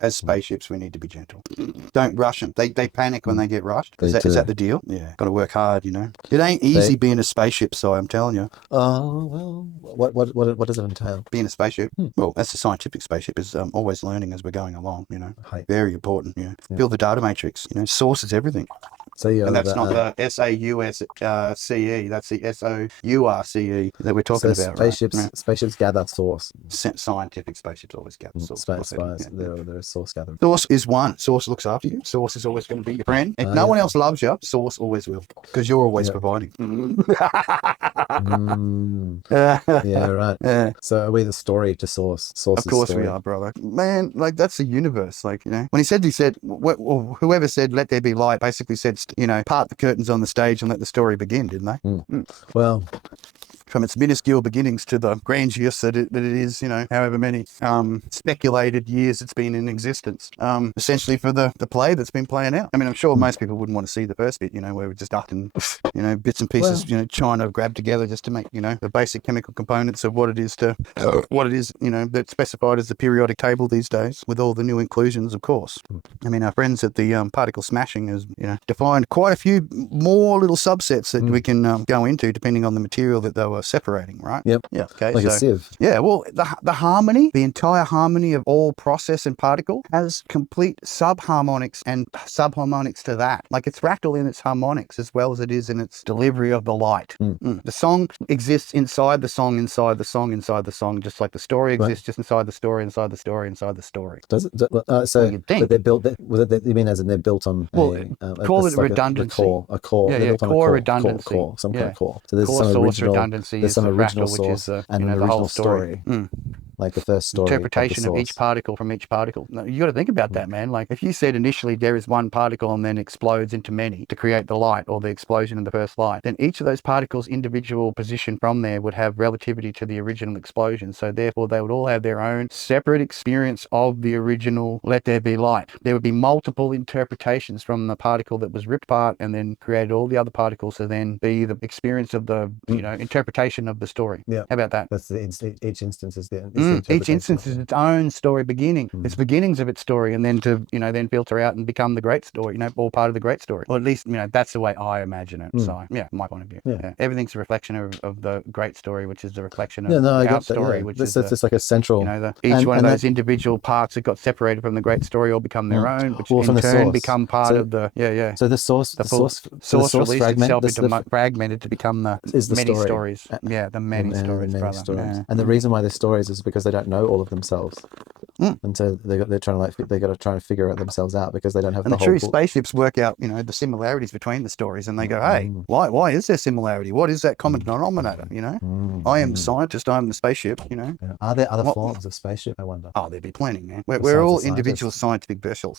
As spaceships, we need to be gentle. Don't rush them. They panic when they get rushed. Is that the deal? Yeah. Got to work hard, you know. It ain't easy being a spaceship, so I'm telling you. Oh, well, what does it entail? Being a spaceship? Well, that's the scientific spaceship, is always learning as we're going along, you know. Very important, you know. Build the data matrix, you know. Source is everything. So and that's not the SAUSCE, that's the SOURCE that we're talking about, spaceships, right? Spaceships gather source. Scientific spaceships always gather source. They're a source gathering. Source is one. Source looks after you. Source is always going to be your friend. If no one else loves you, Source always will, because you're always providing. Yeah, right. Yeah. So are we the story to Source? Source, of course we are, brother. Man, like that's the universe. Like, you know, when he said, whoever said, "Let there be light," basically said, you know, part the curtains on the stage and let the story begin, didn't they? Well, from its minuscule beginnings to the grandiose that it is, you know, however many speculated years it's been in existence, essentially for the play that's been playing out. I mean, I'm sure most people wouldn't want to see the first bit, you know, where we're just ducking, you know, bits and pieces, you know, trying to grab together just to make, you know, the basic chemical components of what it is, you know, that's specified as the periodic table these days, with all the new inclusions, of course. I mean, our friends at the particle smashing has, you know, defined quite a few more little subsets that we can go into depending on the material that they were separating, right? Yep. Yeah. Okay. Like a sieve. Yeah. Well, the harmony, the entire harmony of all process and particle has complete subharmonics and subharmonics to that. Like it's fractal in its harmonics as well as it is in its delivery of the light. The song exists inside the song, inside the song, inside the song, just like the story exists just inside the story, inside the story, inside the story. Does it? But they're built. You mean as in they're built on? Call it redundancy. A core. Yeah. Core redundancy. Some kind of core. So there's core some source original redundancy. There's some original fractal, source which is and an original story. Like the first story. Interpretation of each particle from each particle. Now, you got to think about that, man. Like if you said initially there is one particle and then explodes into many to create the light or the explosion in the first light, then each of those particles' individual position from there would have relativity to the original explosion. So therefore they would all have their own separate experience of the original let there be light. There would be multiple interpretations from the particle that was ripped apart and then created all the other particles to then be the experience of the, you know, interpretation of the story. Yeah. How about that? That's each instance is each instance is its own story beginning. It's beginnings of its story, and then to, you know, then filter out and become the great story, you know, all part of the great story. Or at least, you know, that's the way I imagine it. So yeah, my point of view. Yeah. Everything's a reflection of the great story, which is the reflection of our story, which is just like a central, you know, each one of those individual parts that got separated from the great story all become their own, which in turn become part of the So the source released fragment, itself into fragmented to become the many stories. Yeah, the many stories, brother. Yeah. And the reason why they're stories is because they don't know all of themselves, and so they're trying to they got to try and figure it themselves out because they don't have and the true spaceships work out, you know, the similarities between the stories, and they go, hey, why is there similarity? What is that common denominator? You know, I am the scientist, I'm the spaceship. You know, are there other forms of spaceship? I wonder. Oh, there'd be plenty, man. We're all individual scientific vessels.